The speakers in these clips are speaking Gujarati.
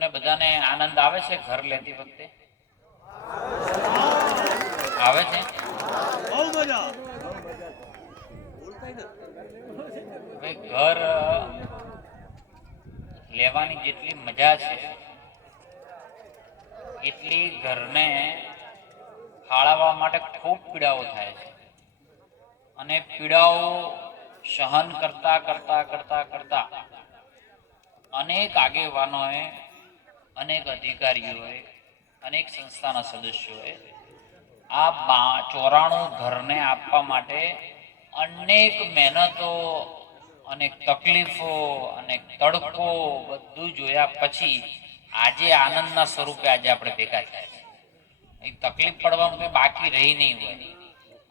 તમને બધાને આનંદ આવે છે ઘર લેતી વખતે? આવે છે? બહુ મજા. ઘર લેવાની જેટલી મજા છે એટલી ઘરને ફાળવવા માટે ખૂબ પીડાઓ થાય છે, અને પીડાઓ સહન કરતા કરતા કરતા કરતા અનેક આગેવાનોએ, અનેક અધિકારીઓએ, અનેક સંસ્થાના સદસ્યોએ આ 94 ઘરને આપવા માટે અનેક મહેનતો, અનેક તકલીફો, અનેક તડકો બધું જોયા પછી આજે આનંદના સ્વરૂપે આજે આપણે ભેગા થયા છે. એ તકલીફ પડવામાં કોઈ બાકી રહી નહીં હોય,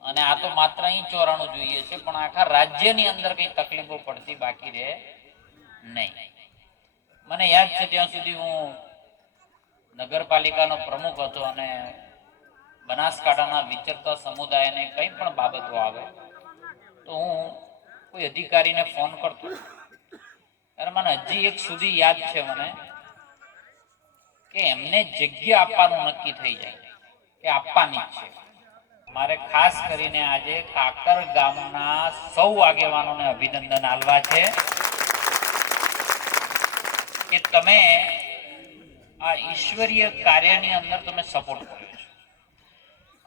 અને આ તો માત્ર અહીં 94 જોઈએ છે, પણ આખા રાજ્યની અંદર કઈ તકલીફો પડતી બાકી રહે નહીં. મને યાદ છે ત્યાં સુધી હું નગરપાલિકાનો પ્રમુખ હતો, અને બનાસકાંઠાના વિચરતા સમુદાયને કંઈ પણ બાબતો આવે તો હું કોઈ અધિકારીને ફોન કરતો, ત્યારે મને હજી એક સુધી યાદ છે મને કે એમને જગ્યા આપવાનું નક્કી થઈ જાય કે આપવાની છે. મારે ખાસ કરીને આજે કાકર ગામના સૌ આગેવાનોને અભિનંદન આલવા છે કે તમે આ ઈશ્વરીય કાર્યની અંદર તમે સપોર્ટ કર્યો છે.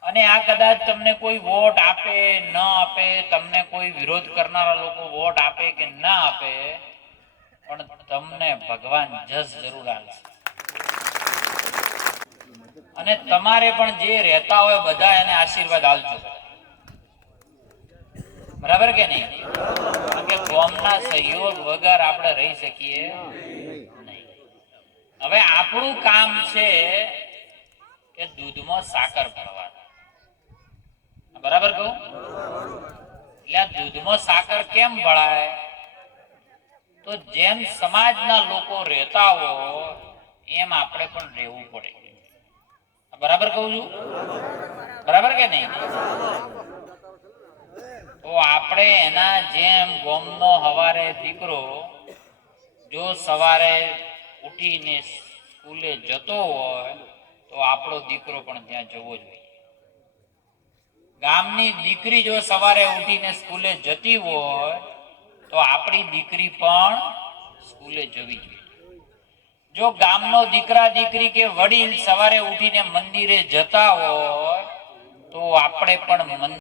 અને આ કદાચ તમને કોઈ વોટ આપે ન આપે, તમને કોઈ વિરોધ કરનારા લોકો વોટ આપે કે ના આપે, પણ તમને ભગવાન જસ જરૂર આપશે. અને તમારે પણ જે રહેતા હોય બધા એને આશીર્વાદ આપજો, બરાબર કે નહીં? કારણ કે ગામના સહયોગ વગર આપણે રહી શકીએ નહીં. હવે આપણું કામ છે કે દૂધમાં સાકર ભરવાનું, બરાબર કહું? એટલે આ દૂધમાં સાકર કેમ ભળાય? તો જેમ સમાજના લોકો રહેતા હોય એમ આપણે પણ રહેવું પડે, બરાબર કહું છું? બરાબર કે નહીં? તો આપણે એના જેમ ગામનો હવારે દીકરો જો સવારે ઉઠીને સ્કૂલે જતો હોય તો આપણો દીકરો પણ ત્યાં જવો જોઈએ. ગામની દીકરી જો સવારે ઉઠીને સ્કૂલે જતી હોય તો આપણી દીકરી પણ સ્કૂલે જવી જોઈએ. જો ગામનો દીકરા દીકરી કે વડીલ સવારે ઉઠીને મંદિરે જતા હોય તો આપણે પણ